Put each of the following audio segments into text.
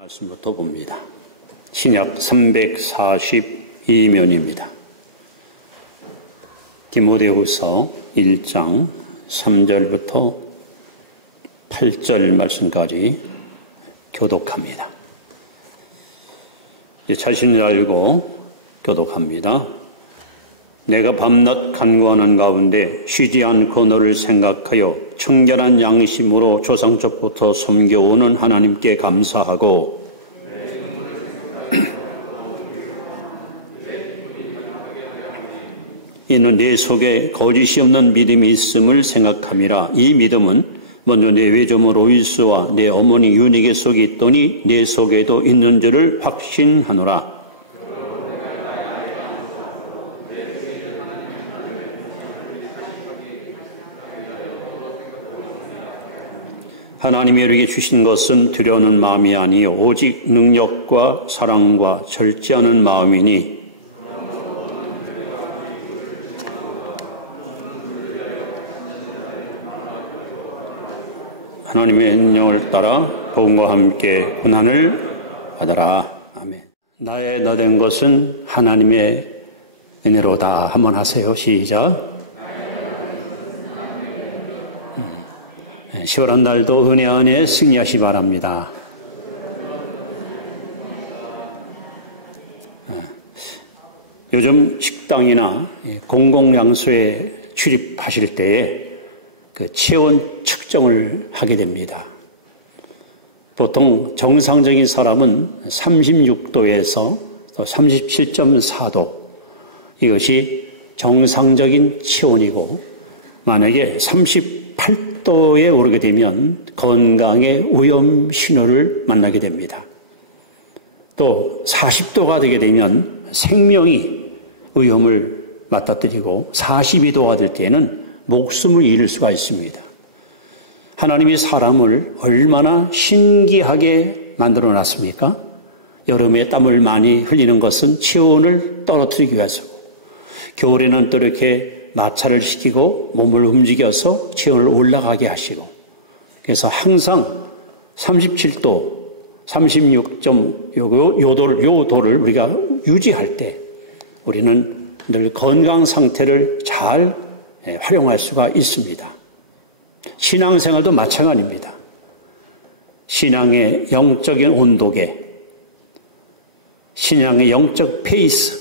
말씀부터 봅니다. 신약 342면입니다. 디모데후서 1장 3절부터 8절 말씀까지 교독합니다. 자신을 알고 교독합니다. 내가 밤낮 간구하는 가운데 쉬지 않고 너를 생각하여 청결한 양심으로 조상적부터 섬겨오는 하나님께 감사하고 이는 내 속에 거짓이 없는 믿음이 있음을 생각함이라. 이 믿음은 먼저 내 외조모 로이스와 내 어머니 유니게 속에 있더니 내 속에도 있는 줄을 확신하노라. 하나님이 우리에게 주신 것은 두려워하는 마음이 아니요 오직 능력과 사랑과 절제하는 마음이니 하나님의 능력을 따라 복음과 함께 고난을 받아라. 아멘. 나의 나된 것은 하나님의 은혜로다. 한번 하세요. 시작. 시원한 날도 은혜 안에 승리하시 바랍니다. 요즘 식당이나 공공장소에 출입하실 때에 그 체온 측정을 하게 됩니다. 보통 정상적인 사람은 36도에서 37.4도 이것이 정상적인 체온이고 만약에 38도에 오르게 되면 건강의 위험 신호를 만나게 됩니다. 또 40도가 되게 되면 생명이 위험을 맞닥뜨리고 42도가 될 때는 목숨을 잃을 수가 있습니다. 하나님이 사람을 얼마나 신기하게 만들어 놨습니까? 여름에 땀을 많이 흘리는 것은 체온을 떨어뜨리기 위해서고 겨울에는 또 이렇게 마찰을 시키고 몸을 움직여서 체온을 올라가게 하시고 그래서 항상 37도, 36.요도를 우리가 유지할 때 우리는 늘 건강 상태를 잘 활용할 수가 있습니다. 신앙생활도 마찬가지입니다. 신앙의 영적인 온도계, 신앙의 영적 페이스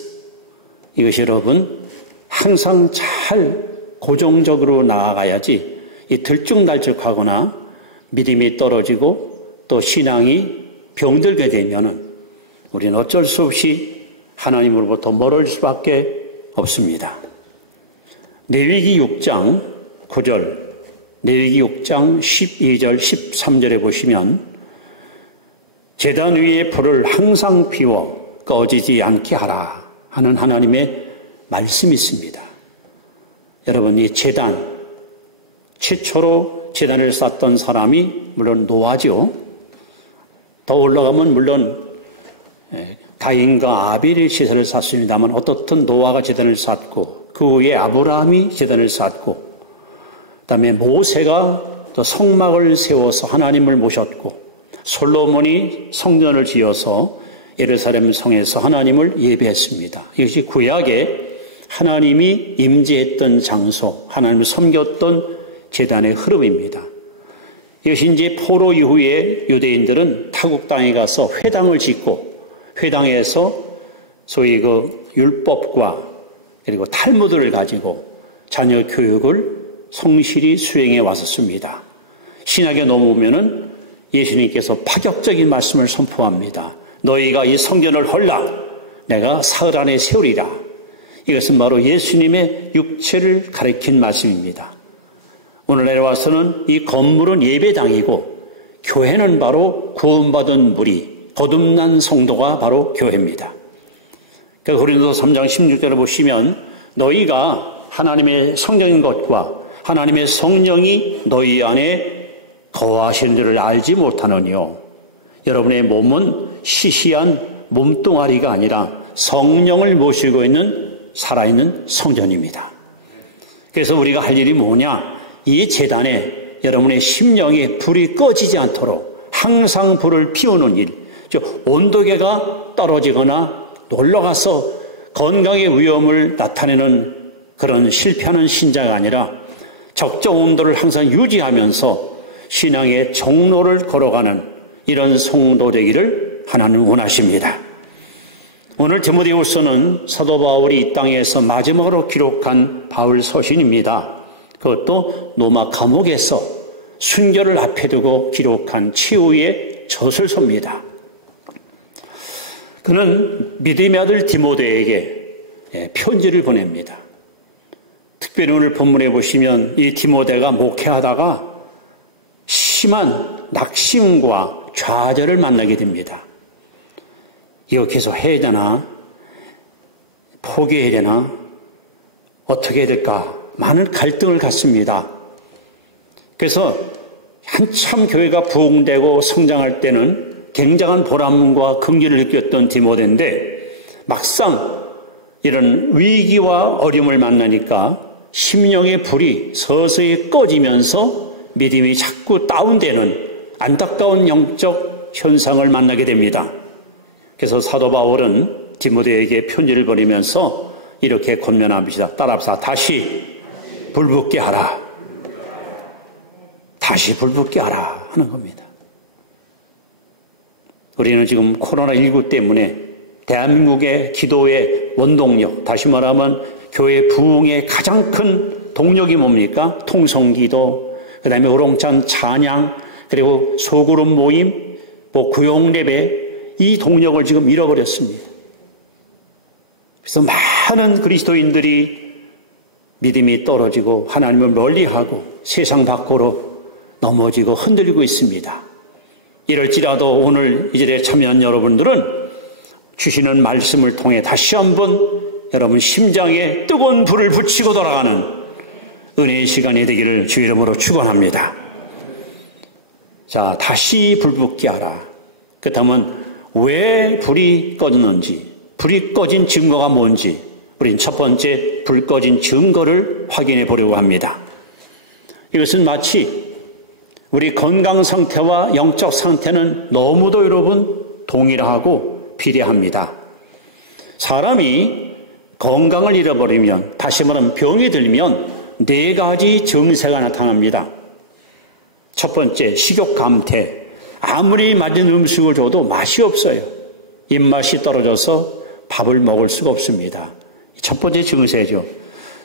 이것이 여러분 항상 잘 고정적으로 나아가야지 이 들쭉날쭉하거나 믿음이 떨어지고 또 신앙이 병들게 되면은 우리는 어쩔 수 없이 하나님으로부터 멀어질 수밖에 없습니다. 레위기 6장 9절, 레위기 6장 12절, 13절에 보시면 제단 위에 불을 항상 피워 꺼지지 않게 하라 하는 하나님의 말씀이 있습니다. 여러분 이 제단, 최초로 제단을 쌓던 사람이 물론 노아죠. 더 올라가면 물론 가인과 아벨이 제단을 쌓습니다만 어떻든 노아가 제단을 쌓고 그 후에 아브라함이 제단을 쌓고 그다음에 모세가 또 성막을 세워서 하나님을 모셨고 솔로몬이 성전을 지어서 예루살렘 성에서 하나님을 예배했습니다. 이것이 구약에 하나님이 임재했던 장소, 하나님을 섬겼던 제단의 흐름입니다. 이것이 이제 포로 이후에 유대인들은 타국 땅에 가서 회당을 짓고 회당에서 소위 그 율법과 그리고 탈무드를 가지고 자녀 교육을 성실히 수행해 왔었습니다. 신약에 넘어오면은 예수님께서 파격적인 말씀을 선포합니다. 너희가 이 성전을 헐라 내가 사흘 안에 세우리라. 이것은 바로 예수님의 육체를 가리킨 말씀입니다. 오늘날에 와서는 이 건물은 예배당이고 교회는 바로 구원받은 무리, 거듭난 성도가 바로 교회입니다. 고린도서 3장 16절을 보시면 너희가 하나님의 성령인 것과 하나님의 성령이 너희 안에 거하시는 줄을 알지 못하느니요. 여러분의 몸은 시시한 몸뚱아리가 아니라 성령을 모시고 있는 살아있는 성전입니다. 그래서 우리가 할 일이 뭐냐? 이 제단에 여러분의 심령에 불이 꺼지지 않도록 항상 불을 피우는 일, 온도계가 떨어지거나 놀러가서 건강의 위험을 나타내는 그런 실패하는 신자가 아니라 적정 온도를 항상 유지하면서 신앙의 정로를 걸어가는 이런 성도 되기를 하나님 원하십니다. 오늘 디모데후서는 사도 바울이 이 땅에서 마지막으로 기록한 바울 서신입니다. 그것도 로마 감옥에서 순교를 앞에 두고 기록한 최후의 저술서입니다. 그는 믿음의 아들 디모데에게 편지를 보냅니다. 특별히 오늘 본문에 보시면 이 디모데가 목회하다가 심한 낙심과 좌절을 만나게 됩니다. 이거 계속 해야 되나? 포기해야 되나? 어떻게 해야 될까? 많은 갈등을 갖습니다. 그래서 한참 교회가 부흥되고 성장할 때는 굉장한 보람과 긍지를 느꼈던 디모데인데 막상 이런 위기와 어려움을 만나니까 심령의 불이 서서히 꺼지면서 믿음이 자꾸 다운되는 안타까운 영적 현상을 만나게 됩니다. 그래서 사도 바울은 디모데에게 편지를 보내면서 이렇게 권면합니다. 따라합시다. 다시 불붙게 하라. 다시 불붙게 하라 하는 겁니다. 우리는 지금 코로나19 때문에 대한민국의 기도의 원동력, 다시 말하면 교회 부흥의 가장 큰 동력이 뭡니까? 통성기도, 그 다음에 우렁찬 찬양, 그리고 소그룹 모임, 구용 예배, 이 동력을 지금 잃어버렸습니다. 그래서 많은 그리스도인들이 믿음이 떨어지고 하나님을 멀리하고 세상 밖으로 넘어지고 흔들리고 있습니다. 이럴지라도 오늘 이 자리에 참여한 여러분들은 주시는 말씀을 통해 다시 한번 여러분 심장에 뜨거운 불을 붙이고 돌아가는 은혜의 시간이 되기를 주 이름으로 축원합니다. 자, 다시 불붙게 하라. 그렇다면 왜 불이 꺼졌는지, 불이 꺼진 증거가 뭔지 우린 첫 번째 불 꺼진 증거를 확인해 보려고 합니다. 이것은 마치 우리 건강 상태와 영적 상태는 너무도 여러분 동일하고 비례합니다. 사람이 건강을 잃어버리면, 다시 말하면 병이 들면 4가지 증세가 나타납니다. 첫 번째, 식욕 감퇴. 아무리 맛있는 음식을 줘도 맛이 없어요. 입맛이 떨어져서 밥을 먹을 수가 없습니다. 첫 번째 증세죠.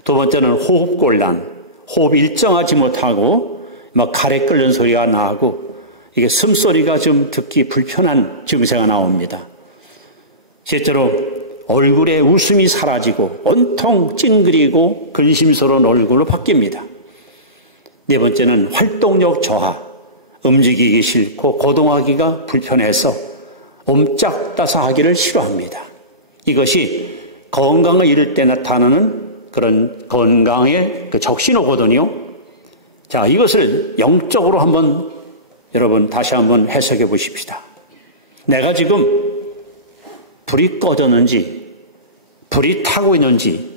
두 번째는 호흡곤란. 호흡이 일정하지 못하고 막 가래 끓는 소리가 나고 이게 숨소리가 좀 듣기 불편한 증세가 나옵니다. 실제로 얼굴에 웃음이 사라지고 온통 찡그리고 근심스러운 얼굴로 바뀝니다. 네 번째는 활동력 저하. 움직이기 싫고 거동하기가 불편해서 옴짝따사하기를 싫어합니다. 이것이 건강을 잃을 때 나타나는 그런 건강의 적신호거든요. 자, 이것을 영적으로 한번 여러분 다시 한번 해석해 보십시다. 내가 지금 불이 꺼졌는지 불이 타고 있는지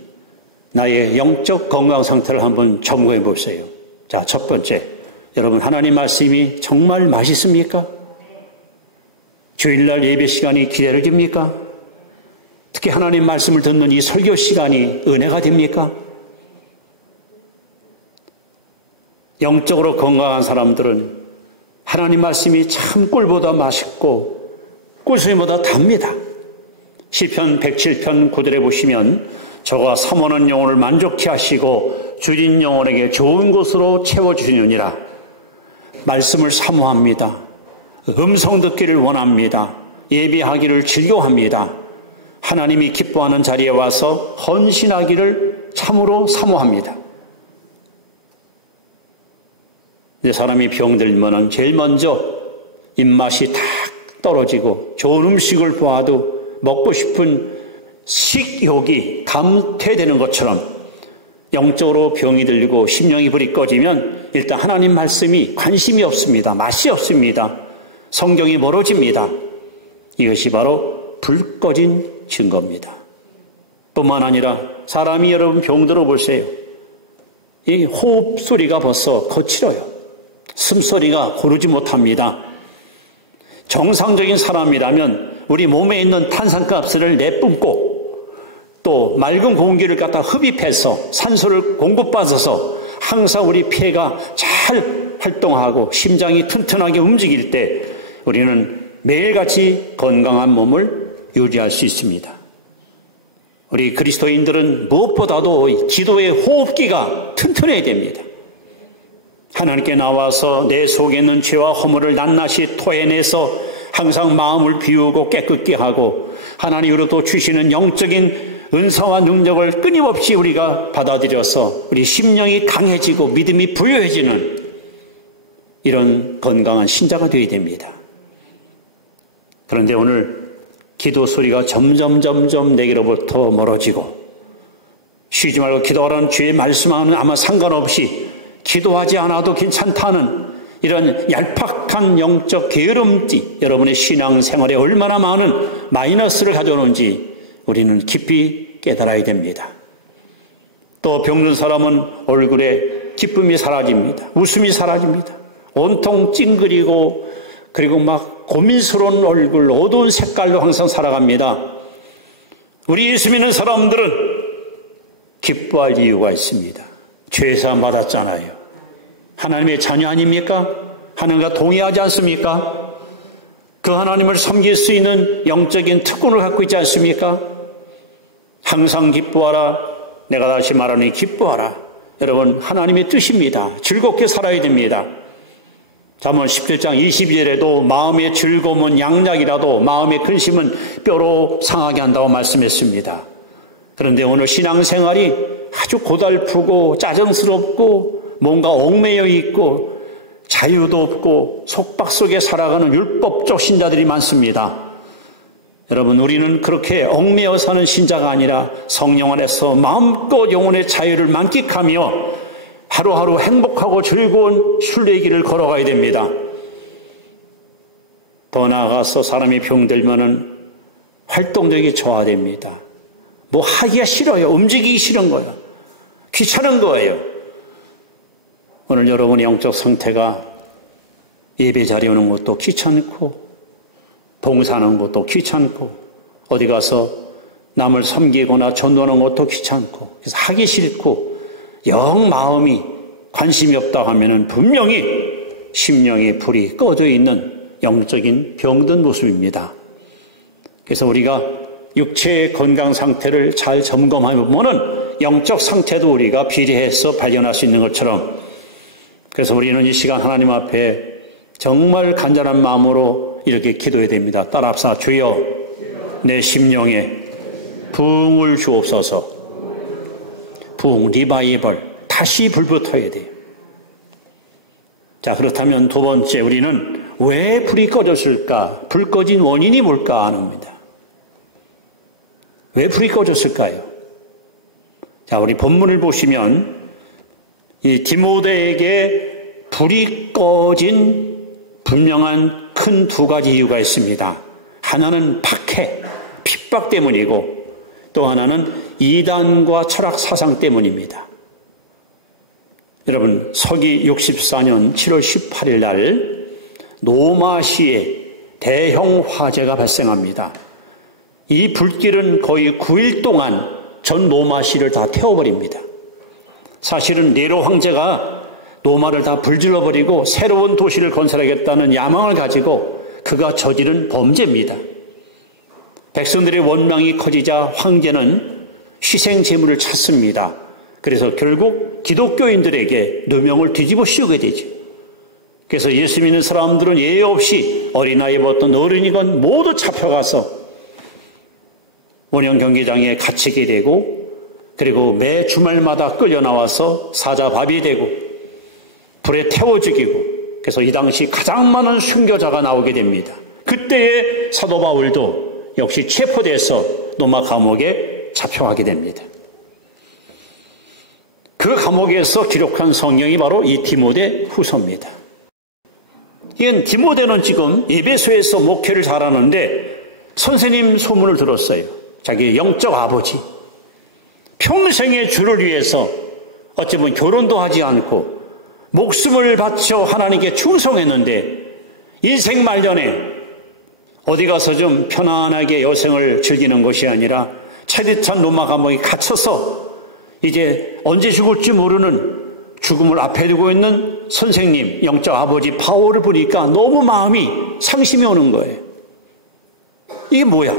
나의 영적 건강 상태를 한번 점검해 보세요. 자, 첫 번째, 여러분 하나님 말씀이 정말 맛있습니까? 주일날 예배 시간이 기대를 됩니까? 특히 하나님 말씀을 듣는 이 설교 시간이 은혜가 됩니까? 영적으로 건강한 사람들은 하나님 말씀이 참 꿀보다 맛있고 꿀수미보다 답니다. 시편 107편 9절에 보시면 저가 삼원한 영혼을 만족케 하시고 줄인 영혼에게 좋은 곳으로 채워주시느니라. 말씀을 사모합니다. 음성 듣기를 원합니다. 예배하기를 즐겨합니다. 하나님이 기뻐하는 자리에 와서 헌신하기를 참으로 사모합니다. 이제 사람이 병들면 제일 먼저 입맛이 탁 떨어지고 좋은 음식을 보아도 먹고 싶은 식욕이 감퇴되는 것처럼 영적으로 병이 들리고 심령이 불이 꺼지면 일단 하나님 말씀이 관심이 없습니다. 맛이 없습니다. 성경이 멀어집니다. 이것이 바로 불 꺼진 증거입니다. 뿐만 아니라 사람이 여러분 병들어 보세요. 이 호흡 소리가 벌써 거칠어요. 숨소리가 고르지 못합니다. 정상적인 사람이라면 우리 몸에 있는 탄산가스를 내뿜고 또 맑은 공기를 갖다 흡입해서 산소를 공급받아서 항상 우리 폐가 잘 활동하고 심장이 튼튼하게 움직일 때 우리는 매일같이 건강한 몸을 유지할 수 있습니다. 우리 그리스도인들은 무엇보다도 기도의 호흡기가 튼튼해야 됩니다. 하나님께 나와서 내 속에 있는 죄와 허물을 낱낱이 토해내서 항상 마음을 비우고 깨끗게 하고 하나님으로부터 주시는 영적인 은사와 능력을 끊임없이 우리가 받아들여서 우리 심령이 강해지고 믿음이 부유해지는 이런 건강한 신자가 되어야 됩니다. 그런데 오늘 기도 소리가 점점 내게로부터 멀어지고 쉬지 말고 기도하라는 주의 말씀하는 아마 상관없이 기도하지 않아도 괜찮다는 이런 얄팍한 영적 게으름띠, 여러분의 신앙생활에 얼마나 많은 마이너스를 가져오는지 우리는 깊이 깨달아야 됩니다. 또 병든 사람은 얼굴에 기쁨이 사라집니다. 웃음이 사라집니다. 온통 찡그리고 그리고 막 고민스러운 얼굴, 어두운 색깔로 항상 살아갑니다. 우리 예수 믿는 사람들은 기뻐할 이유가 있습니다. 죄사함 받았잖아요. 하나님의 자녀 아닙니까? 하나님과 동의하지 않습니까? 그 하나님을 섬길 수 있는 영적인 특권을 갖고 있지 않습니까? 항상 기뻐하라. 내가 다시 말하니 기뻐하라. 여러분, 하나님의 뜻입니다. 즐겁게 살아야 됩니다. 잠언 17장 22절에도 마음의 즐거움은 양약이라도 마음의 근심은 뼈로 상하게 한다고 말씀했습니다. 그런데 오늘 신앙생활이 아주 고달프고 짜증스럽고 뭔가 얽매여 있고 자유도 없고 속박 속에 살아가는 율법적 신자들이 많습니다. 여러분, 우리는 그렇게 얽매여 사는 신자가 아니라 성령 안에서 마음껏 영혼의 자유를 만끽하며 하루하루 행복하고 즐거운 순례길을 걸어가야 됩니다. 더 나아가서 사람이 병들면은 활동력이 저하됩니다. 뭐 하기가 싫어요. 움직이기 싫은 거예요. 귀찮은 거예요. 오늘 여러분의 영적 상태가 예배 자리에 오는 것도 귀찮고 봉사하는 것도 귀찮고 어디 가서 남을 섬기거나 전도하는 것도 귀찮고 그래서 하기 싫고 영 마음이 관심이 없다 하면은 분명히 심령의 불이 꺼져 있는 영적인 병든 모습입니다. 그래서 우리가 육체의 건강 상태를 잘 점검하면은 영적 상태도 우리가 비례해서 발견할 수 있는 것처럼 그래서 우리는 이 시간 하나님 앞에 정말 간절한 마음으로 이렇게 기도해야 됩니다. 따라합시다. 주여 내 심령에 부흥을 주옵소서. 부흥, 리바이벌, 다시 불붙어야 돼요. 자, 그렇다면 두 번째 우리는 왜 불이 꺼졌을까? 불 꺼진 원인이 뭘까 합니다. 왜 불이 꺼졌을까요? 자, 우리 본문을 보시면 이 디모데에게 불이 꺼진 분명한 큰 두 가지 이유가 있습니다. 하나는 박해, 핍박 때문이고 또 하나는 이단과 철학 사상 때문입니다. 여러분, 서기 64년 7월 18일 날 노마시에 대형 화재가 발생합니다. 이 불길은 거의 9일 동안 전 노마시를 다 태워버립니다. 사실은 네로 황제가 노마를 다 불질러버리고 새로운 도시를 건설하겠다는 야망을 가지고 그가 저지른 범죄입니다. 백성들의 원망이 커지자 황제는 희생 제물을 찾습니다. 그래서 결국 기독교인들에게 누명을 뒤집어 씌우게 되죠. 그래서 예수 믿는 사람들은 예외 없이 어린아이 어떤 어른이건 모두 잡혀가서 원형 경기장에 갇히게 되고 그리고 매 주말마다 끌려 나와서 사자밥이 되고 불에 태워 죽이고 그래서 이 당시 가장 많은 순교자가 나오게 됩니다. 그때의 사도 바울도 역시 체포돼서 로마 감옥에 잡혀가게 됩니다. 그 감옥에서 기록한 성경이 바로 이 디모데 후서입니다. 이건 디모데는 지금 에베소에서 목회를 잘하는데 선생님 소문을 들었어요. 자기 영적 아버지. 평생의 주를 위해서 어찌 보면 결혼도 하지 않고 목숨을 바쳐 하나님께 충성했는데 인생 말년에 어디 가서 좀 편안하게 여생을 즐기는 것이 아니라 차디찬 로마 감옥에 갇혀서 이제 언제 죽을지 모르는 죽음을 앞에 두고 있는 선생님, 영적 아버지 바울을 보니까 너무 마음이 상심이 오는 거예요. 이게 뭐야?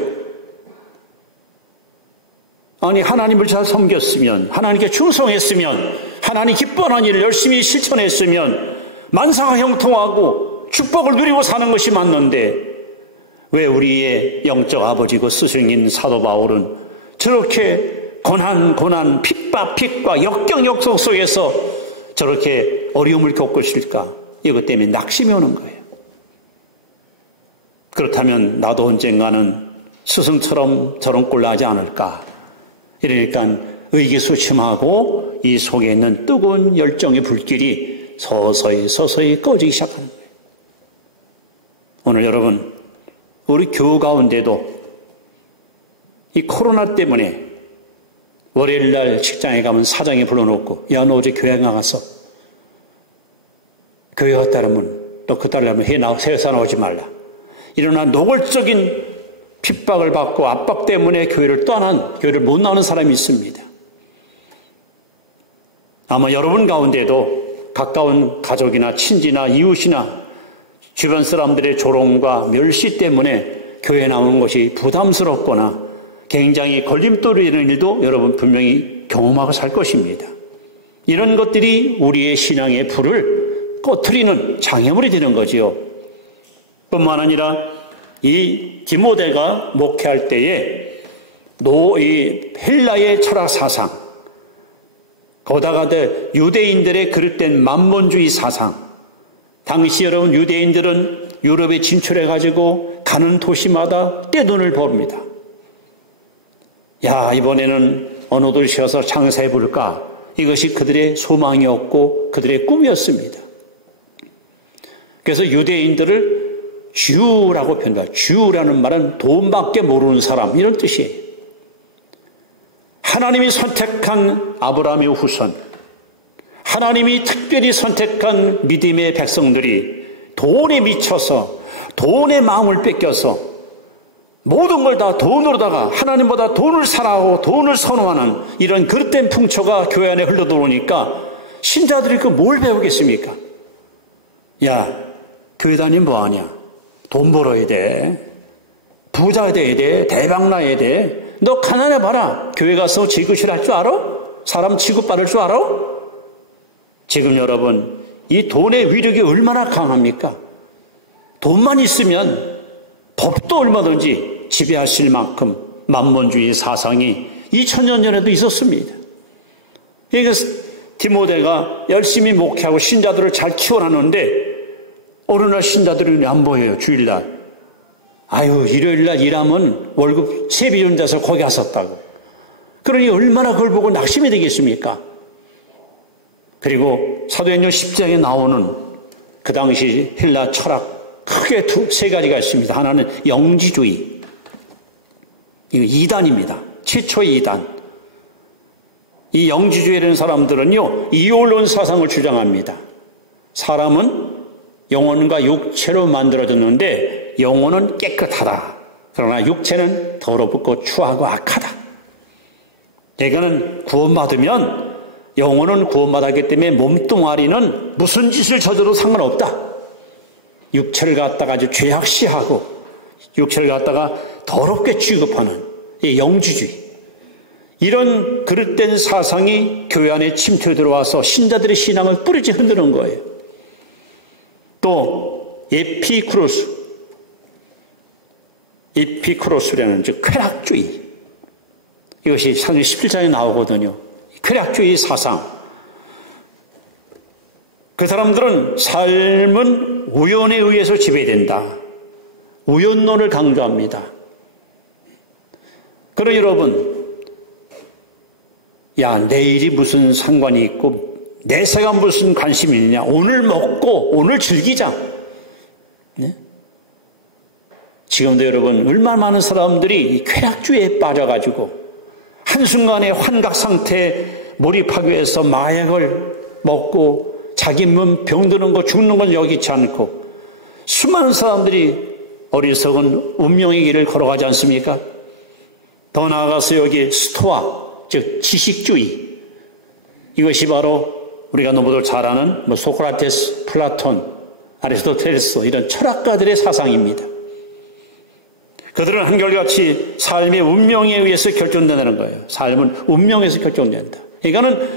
아니, 하나님을 잘 섬겼으면, 하나님께 충성했으면, 하나님 기뻐하는 일을 열심히 실천했으면 만사가 형통하고 축복을 누리고 사는 것이 맞는데 왜 우리의 영적 아버지고 스승인 사도 바울은 저렇게 고난, 핍과 역경역속 속에서 저렇게 어려움을 겪고 있을까? 이것 때문에 낙심이 오는 거예요. 그렇다면 나도 언젠가는 스승처럼 저런 꼴 나지 않을까? 이러니까 의기소침하고 이 속에 있는 뜨거운 열정의 불길이 서서히 꺼지기 시작하는 거예요. 오늘 여러분, 우리 교우 가운데도 이 코로나 때문에 월요일날 직장에 가면 사장이 불러놓고 야, 너 어제 교회 나가서 교회 갔다면 너 그따라면 회사 나오지 말라. 이러나 노골적인 핍박을 받고 압박 때문에 교회를 못 나오는 사람이 있습니다. 아마 여러분 가운데도 가까운 가족이나 친지나 이웃이나 주변 사람들의 조롱과 멸시 때문에 교회 나오는 것이 부담스럽거나 굉장히 걸림돌이 되는 일도 여러분 분명히 경험하고 살 것입니다. 이런 것들이 우리의 신앙의 불을 꺼트리는 장애물이 되는 거지요. 뿐만 아니라 이 디모데가 목회할 때에 이 헬라의 철학 사상, 거다가 유대인들의 그릇된 만몬주의 사상, 당시 여러분 유대인들은 유럽에 진출해가지고 가는 도시마다 떼돈을 벌입니다. 야, 이번에는 어느 도시 가서 장사해볼까? 이것이 그들의 소망이었고 그들의 꿈이었습니다. 그래서 유대인들을 주라고 표현합니다. 주라는 말은 돈밖에 모르는 사람, 이런 뜻이에요. 하나님이 선택한 아브라함의 후손, 하나님이 특별히 선택한 믿음의 백성들이 돈에 미쳐서 돈의 마음을 뺏겨서 모든 걸 다 돈으로다가 하나님보다 돈을 사랑하고 돈을 선호하는 이런 그릇된 풍토가 교회 안에 흘러들어오니까 신자들이 뭘 배우겠습니까? 야, 교회 다니면 뭐하냐? 돈 벌어야 돼. 부자 돼야 돼. 대박 나야 돼. 너 가난해봐라. 교회 가서 지그실 할 줄 알아? 사람 취급받을 줄 알아? 지금 여러분, 이 돈의 위력이 얼마나 강합니까? 돈만 있으면 법도 얼마든지 지배하실 만큼 만몬주의 사상이 2000년 전에도 있었습니다. 그래서 디모데가 열심히 목회하고 신자들을 잘 키워놨는데 어느 날 신자들은 안 보여요. 주일날. 아유, 일요일날 일하면 월급 세배 준다서 거기 갔었다고. 그러니 얼마나 그걸 보고 낙심이 되겠습니까? 그리고 사도행전 10장에 나오는 그 당시 헬라 철학 크게 세 가지가 있습니다. 하나는 영지주의. 이거 이단입니다. 최초의 이단. 이 영지주의라는 사람들은요, 이원론 사상을 주장합니다. 사람은 영혼과 육체로 만들어졌는데 영혼은 깨끗하다. 그러나 육체는 더럽고 추하고 악하다. 내가는 구원받으면 영혼은 구원받았기 때문에 몸뚱아리는 무슨 짓을 저져도 상관없다. 육체를 갖다가 아주 죄악시하고 육체를 갖다가 더럽게 취급하는 이 영지주의. 이런 그릇된 사상이 교회 안에 침투해 들어와서 신자들의 신앙을 뿌리째 흔드는 거예요. 또 에피쿠로스라는 즉 쾌락주의. 이것이 창세기 17장에 나오거든요. 쾌락주의 사상. 그 사람들은 삶은 우연에 의해서 지배된다. 우연론을 강조합니다. 그러나 여러분, 야, 내일이 무슨 상관이 있고 내세가 무슨 관심이 있냐. 오늘 먹고 오늘 즐기자. 네? 지금도 여러분 얼마나 많은 사람들이 쾌락주의에 빠져가지고 한순간에 환각 상태에 몰입하기 위해서 마약을 먹고 자기 몸 병드는 거 죽는 건 여기지 않고 수많은 사람들이 어리석은 운명의 길을 걸어가지 않습니까? 더 나아가서 여기 스토아, 즉 지식주의, 이것이 바로 우리가 너무도 잘 아는 소크라테스, 플라톤, 아리스토텔레스 이런 철학가들의 사상입니다. 그들은 한결같이 삶의 운명에 의해서 결정된다는 거예요. 삶은 운명에서 결정된다. 그러니까는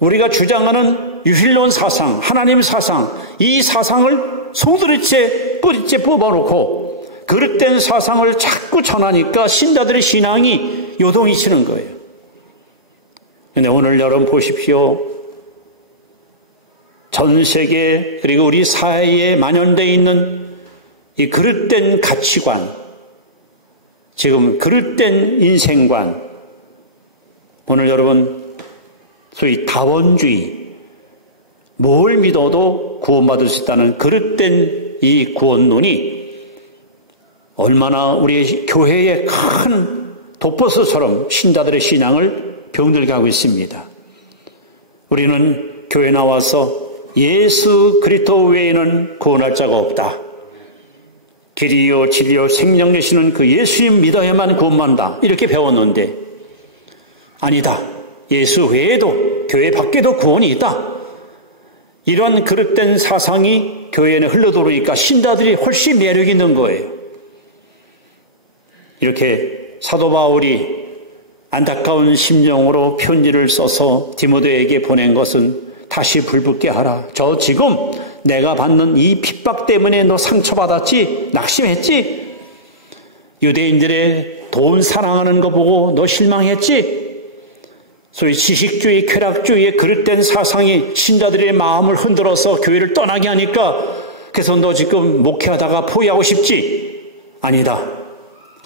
우리가 주장하는 유일론 사상, 하나님 사상, 이 사상을 송두리째 뿌리째 뽑아놓고 그릇된 사상을 자꾸 전하니까 신자들의 신앙이 요동이 치는 거예요. 그런데 오늘 여러분 보십시오. 전 세계 그리고 우리 사회에 만연되어 있는 이 그릇된 가치관, 지금 그릇된 인생관, 오늘 여러분 소위 다원주의, 뭘 믿어도 구원받을 수 있다는 그릇된 이 구원론이 얼마나 우리 교회의 큰 독버섯처럼 신자들의 신앙을 병들게 하고 있습니다. 우리는 교회 나와서 예수 그리스도 외에는 구원할 자가 없다. 길이요 진리요 생명 되시는 그 예수님 믿어야만 구원받는다. 이렇게 배웠는데 아니다. 예수 외에도 교회 밖에도 구원이 있다. 이런 그릇된 사상이 교회에 흘러들어오니까 신자들이 훨씬 매력이 있는 거예요. 이렇게 사도 바울이 안타까운 심정으로 편지를 써서 디모데에게 보낸 것은 다시 불붙게 하라. 저 지금 내가 받는 이 핍박 때문에 너 상처받았지? 낙심했지? 유대인들의 돈 사랑하는 거 보고 너 실망했지? 소위 지식주의, 쾌락주의의 그릇된 사상이 신자들의 마음을 흔들어서 교회를 떠나게 하니까 그래서 너 지금 목회하다가 포기하고 싶지? 아니다.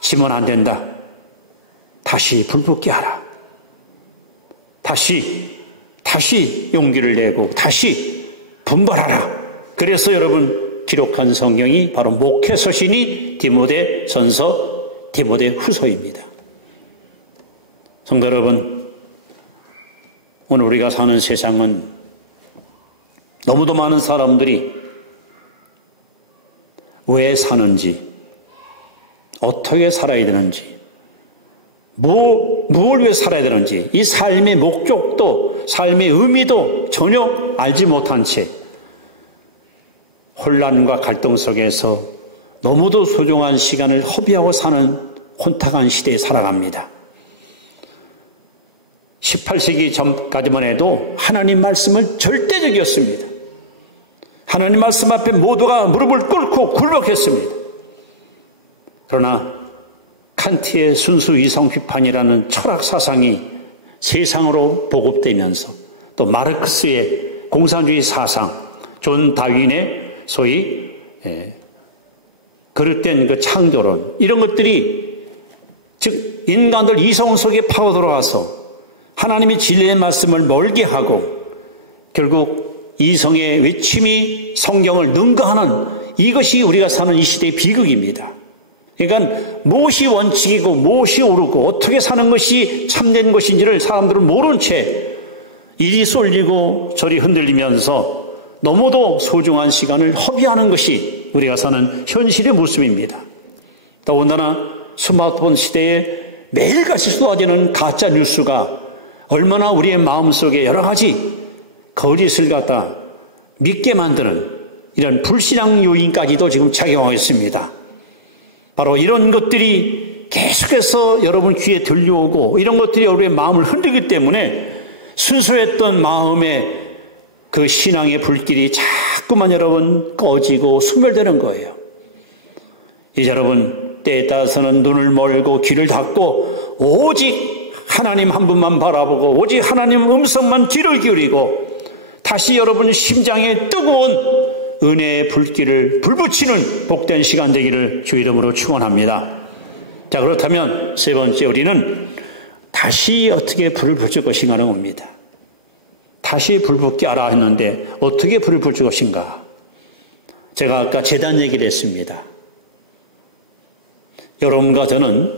지면 안 된다. 다시 불붙게 하라. 다시 용기를 내고 다시 분발하라. 그래서 여러분 기록한 성경이 바로 목회 서신이 디모데전서, 디모데후서입니다. 성도 여러분, 오늘 우리가 사는 세상은 너무도 많은 사람들이 왜 사는지, 어떻게 살아야 되는지, 뭘 왜 살아야 되는지, 이 삶의 목적도 삶의 의미도 전혀 알지 못한 채 혼란과 갈등 속에서 너무도 소중한 시간을 허비하고 사는 혼탁한 시대에 살아갑니다. 18세기 전까지만 해도 하나님 말씀은 절대적이었습니다. 하나님 말씀 앞에 모두가 무릎을 꿇고 굴복했습니다. 그러나 칸트의 순수 이성 비판이라는 철학 사상이 세상으로 보급되면서 또 마르크스의 공산주의 사상, 존 다윈의 소위 그릇된 그 창조론, 이런 것들이 즉 인간들 이성 속에 파고 들어가서 하나님의 진리의 말씀을 멀게 하고 결국 이성의 외침이 성경을 능가하는, 이것이 우리가 사는 이 시대의 비극입니다. 그러니까 무엇이 원칙이고 무엇이 옳고 어떻게 사는 것이 참된 것인지를 사람들은 모른 채 이리 쏠리고 저리 흔들리면서 너무도 소중한 시간을 허비하는 것이 우리가 사는 현실의 모습입니다. 더군다나 스마트폰 시대에 매일같이 쏟아지는 가짜 뉴스가 얼마나 우리의 마음속에 여러 가지 거짓을 갖다 믿게 만드는 이런 불신앙 요인까지도 지금 작용하고 있습니다. 바로 이런 것들이 계속해서 여러분 귀에 들려오고 이런 것들이 여러분의 마음을 흔들기 때문에 순수했던 마음의 그 신앙의 불길이 자꾸만 여러분 꺼지고 소멸되는 거예요. 이제 여러분 때에 따라서는 눈을 멀고 귀를 닫고 오직 하나님 한 분만 바라보고 오직 하나님 음성만 귀를 기울이고 다시 여러분 심장에 뜨거운 은혜의 불길을 불붙이는 복된 시간 되기를 주 이름으로 축원합니다. 자, 그렇다면 세 번째, 우리는 다시 어떻게 불을 붙일 것인가 하는 겁니다. 다시 불 붙게 하라 했는데 어떻게 불을 붙일 것인가? 제가 아까 제단 얘기를 했습니다. 여러분과 저는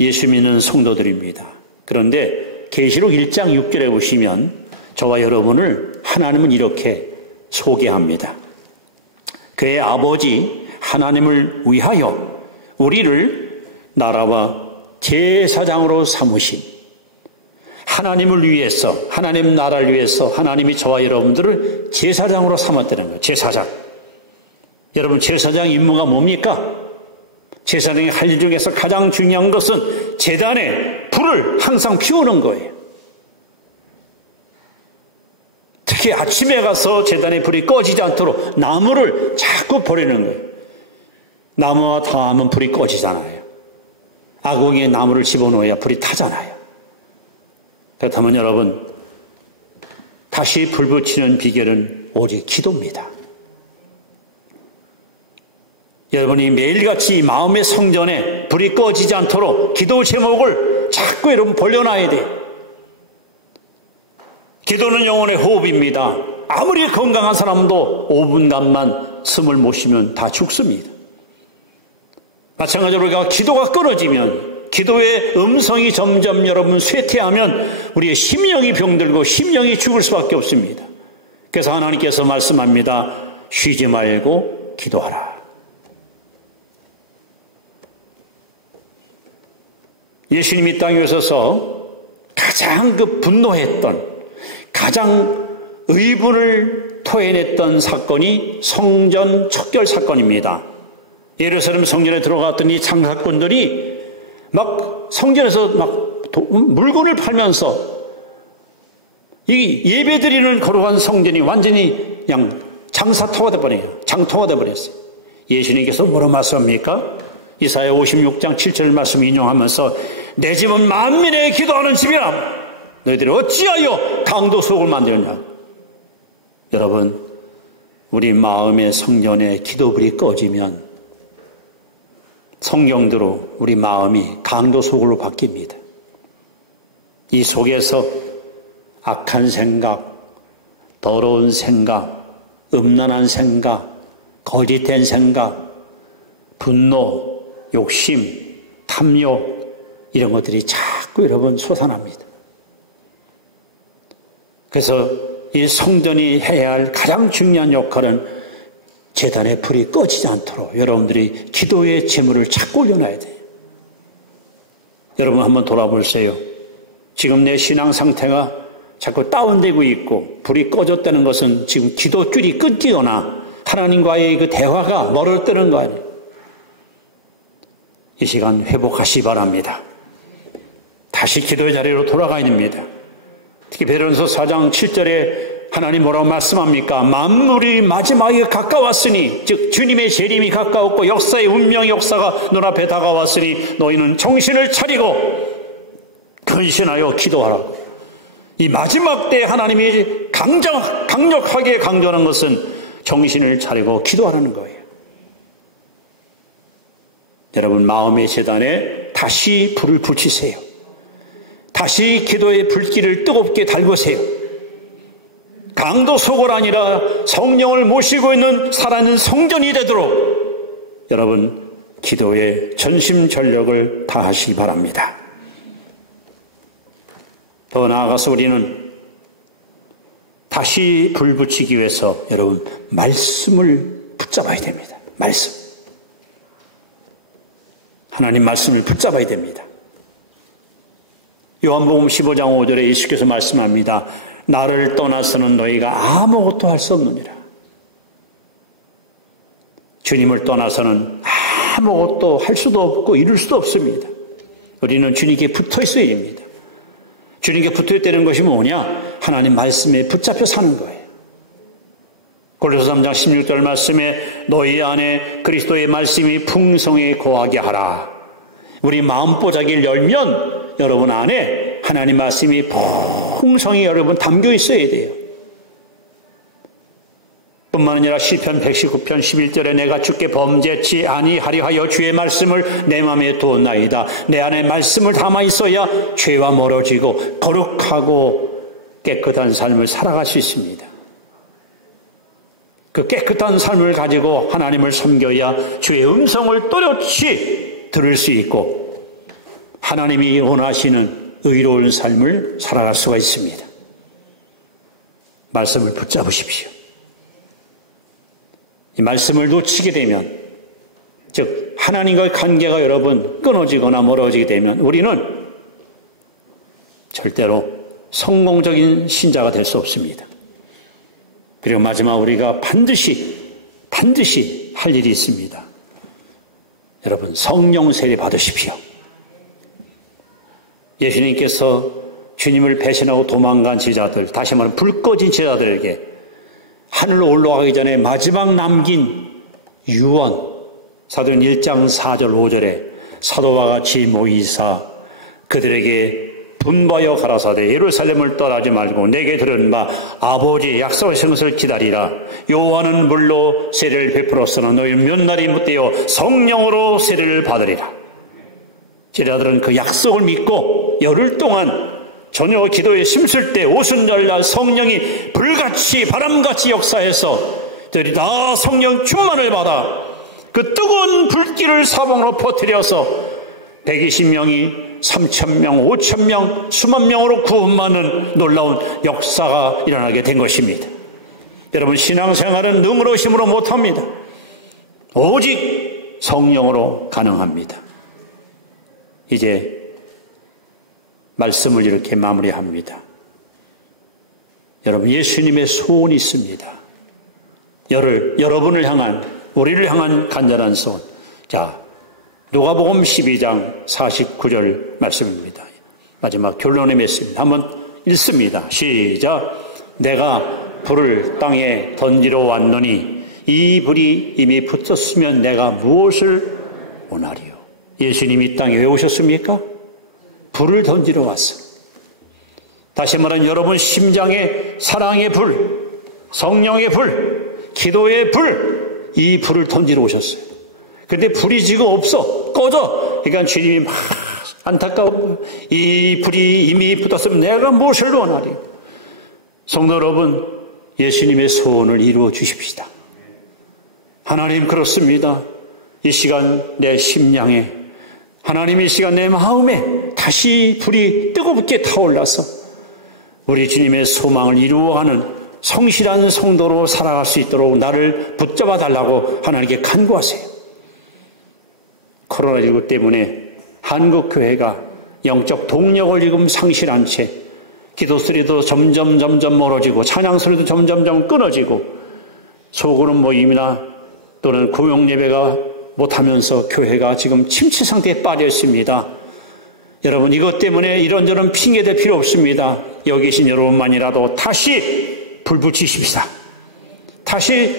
예수 믿는 성도들입니다. 그런데 계시록 1장 6절에 보시면 저와 여러분을 하나님은 이렇게 소개합니다. 그의 아버지 하나님을 위하여 우리를 나라와 제사장으로 삼으신 하나님을 위해서, 하나님 나라를 위해서 하나님이 저와 여러분들을 제사장으로 삼았다는 거예요. 제사장. 여러분, 제사장 임무가 뭡니까? 제사장이 할 일 중에서 가장 중요한 것은 제단에 불을 항상 피우는 거예요. 특히 아침에 가서 제단에 불이 꺼지지 않도록 나무를 자꾸 버리는 거예요. 나무와 닿으면 불이 꺼지잖아요. 아궁이에 나무를 집어넣어야 불이 타잖아요. 그렇다면 여러분, 다시 불 붙이는 비결은 오직 기도입니다. 여러분이 매일같이 마음의 성전에 불이 꺼지지 않도록 기도 제목을 자꾸 여러분 벌려놔야 돼요. 기도는 영혼의 호흡입니다. 아무리 건강한 사람도 5분간만 숨을 못 쉬면 다 죽습니다. 마찬가지로 우리가 기도가 끊어지면, 기도의 음성이 점점 여러분 쇠퇴하면 우리의 심령이 병들고 심령이 죽을 수밖에 없습니다. 그래서 하나님께서 말씀합니다. 쉬지 말고 기도하라. 예수님이 땅에 오셔서 가장 분노했던, 가장 의분을 토해냈던 사건이 성전 척결 사건입니다. 예루살렘 성전에 들어갔더니 장사꾼들이 막 성전에서 막 물건을 팔면서 이 예배드리는 거룩한 성전이 완전히 그냥 장사터가 돼버려요. 장터가 돼버렸어요. 예수님께서 뭐라 말씀합니까? 이사야 56장 7절 말씀 인용하면서 내 집은 만민의 기도하는 집이라 너희들이 어찌하여 강도 속을 만들었냐. 여러분, 우리 마음의 성전에 기도불이 꺼지면 성경대로 우리 마음이 강도 속으로 바뀝니다. 이 속에서 악한 생각, 더러운 생각, 음란한 생각, 거짓된 생각, 분노, 욕심, 탐욕, 이런 것들이 자꾸 여러분 솟아납니다. 그래서 이 성전이 해야 할 가장 중요한 역할은 제단의 불이 꺼지지 않도록 여러분들이 기도의 제물을 자꾸 올려놔야 돼요. 여러분 한번 돌아보세요. 지금 내 신앙 상태가 자꾸 다운되고 있고 불이 꺼졌다는 것은 지금 기도줄이 끊기거나 하나님과의 그 대화가 멀어뜨는 거 아니에요. 이 시간 회복하시기 바랍니다. 다시 기도의 자리로 돌아가야 됩니다. 특히 베드로전서 4장 7절에 하나님 뭐라고 말씀합니까? 만물이 마지막에 가까웠으니, 즉 주님의 재림이 가까웠고 역사의 운명의 역사가 눈앞에 다가왔으니 너희는 정신을 차리고 근신하여 기도하라. 이 마지막 때 하나님이 강력하게 강조하는 것은 정신을 차리고 기도하라는 거예요. 여러분, 마음의 제단에 다시 불을 붙이세요. 다시 기도의 불길을 뜨겁게 달구세요. 강도 속을 아니라 성령을 모시고 있는 살아있는 성전이 되도록 여러분 기도에 전심전력을 다하시기 바랍니다. 더 나아가서 우리는 다시 불 붙이기 위해서 여러분 말씀을 붙잡아야 됩니다. 말씀. 하나님 말씀을 붙잡아야 됩니다. 요한복음 15장 5절에 예수께서 말씀합니다. 나를 떠나서는 너희가 아무것도 할 수 없느니라. 주님을 떠나서는 아무것도 할 수도 없고 이룰 수도 없습니다. 우리는 주님께 붙어 있어야 됩니다. 주님께 붙어 있다는 것이 뭐냐? 하나님 말씀에 붙잡혀 사는 거예요. 골로새 3장 16절 말씀에 너희 안에 그리스도의 말씀이 풍성히 거하게 하라. 우리 마음보자기를 열면 여러분 안에 하나님 말씀이 풍성히 여러분 담겨 있어야 돼요. 뿐만 아니라 시편 119편 11절에 내가 주께 범죄치 아니하려 하여 주의 말씀을 내 마음에 두었나이다. 내 안에 말씀을 담아 있어야 죄와 멀어지고 거룩하고 깨끗한 삶을 살아갈 수 있습니다. 그 깨끗한 삶을 가지고 하나님을 섬겨야 주의 음성을 또렷이 들을 수 있고 하나님이 원하시는 의로운 삶을 살아갈 수가 있습니다. 말씀을 붙잡으십시오. 이 말씀을 놓치게 되면 즉 하나님과의 관계가 여러분 끊어지거나 멀어지게 되면 우리는 절대로 성공적인 신자가 될 수 없습니다. 그리고 마지막 우리가 반드시 할 일이 있습니다. 여러분, 성령 세례 받으십시오. 예수님께서 주님을 배신하고 도망간 제자들, 다시 말하면 불 꺼진 제자들에게 하늘로 올라가기 전에 마지막 남긴 유언, 사도행 1장 4절 5절에 사도와 같이 모이사 그들에게 분바여 가라사대 예루살렘을 떠나지 말고 내게 들은 바 아버지의 약속하신 것을 기다리라. 요한은 물로 세례를 베풀었으나 너희는 몇 날이 못되어 성령으로 세례를 받으리라. 제자들은 그 약속을 믿고 열흘 동안 저녁 기도에 힘쓸 때 오순절날 성령이 불같이 바람같이 역사해서 저들이 다 성령 충만을 받아 그 뜨거운 불길을 사방으로 퍼뜨려서 120명이 3,000명, 5,000명, 수만 명으로 구원받는 놀라운 역사가 일어나게 된 것입니다. 여러분, 신앙생활은 능으로 힘으로 못합니다. 오직 성령으로 가능합니다. 이제 말씀을 이렇게 마무리합니다. 여러분, 예수님의 소원이 있습니다. 여러분을 향한, 우리를 향한 간절한 소원. 자, 누가복음 12장 49절 말씀입니다. 마지막 결론의 말씀입니다. 한번 읽습니다. 시작. 내가 불을 땅에 던지러 왔노니 이 불이 이미 붙었으면 내가 무엇을 원하리요? 예수님이 땅에 왜 오셨습니까? 불을 던지러 왔어. 다시 말하면 여러분 심장에 사랑의 불, 성령의 불, 기도의 불, 이 불을 던지러 오셨어요. 그런데 불이 지금 없어. 꺼져. 그러니까 주님이 막 안타까워. 이 불이 이미 붙었으면 내가 무엇을 원하리? 성도 여러분, 예수님의 소원을 이루어 주십시다. 하나님, 그렇습니다. 이 시간 내 심령에, 하나님 이 시간 내 마음에 다시 불이 뜨겁게 타올라서 우리 주님의 소망을 이루어가는 성실한 성도로 살아갈 수 있도록 나를 붙잡아 달라고 하나님께 간구하세요. 코로나19 때문에 한국교회가 영적 동력을 지금 상실한 채 기도 소리도 점점 멀어지고 찬양 소리도 점점 끊어지고 소그룹 모임이나 또는 고용 예배가 못하면서 교회가 지금 침체 상태에 빠져 있습니다. 여러분, 이것 때문에 이런저런 핑계댈 필요 없습니다. 여기 계신 여러분만이라도 다시 불 붙이십시다. 다시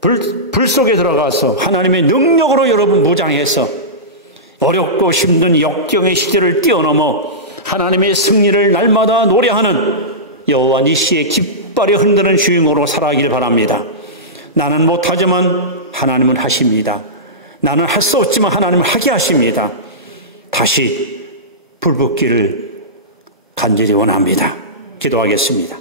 불 속에 들어가서 하나님의 능력으로 여러분 무장해서 어렵고 힘든 역경의 시대를 뛰어넘어 하나님의 승리를 날마다 노래하는 여호와 니시의 깃발에 흔드는 주인공으로 살아가길 바랍니다. 나는 못하지만 하나님은 하십니다. 나는 할 수 없지만 하나님은 하게 하십니다. 다시 불붙기를 간절히 원합니다. 기도하겠습니다.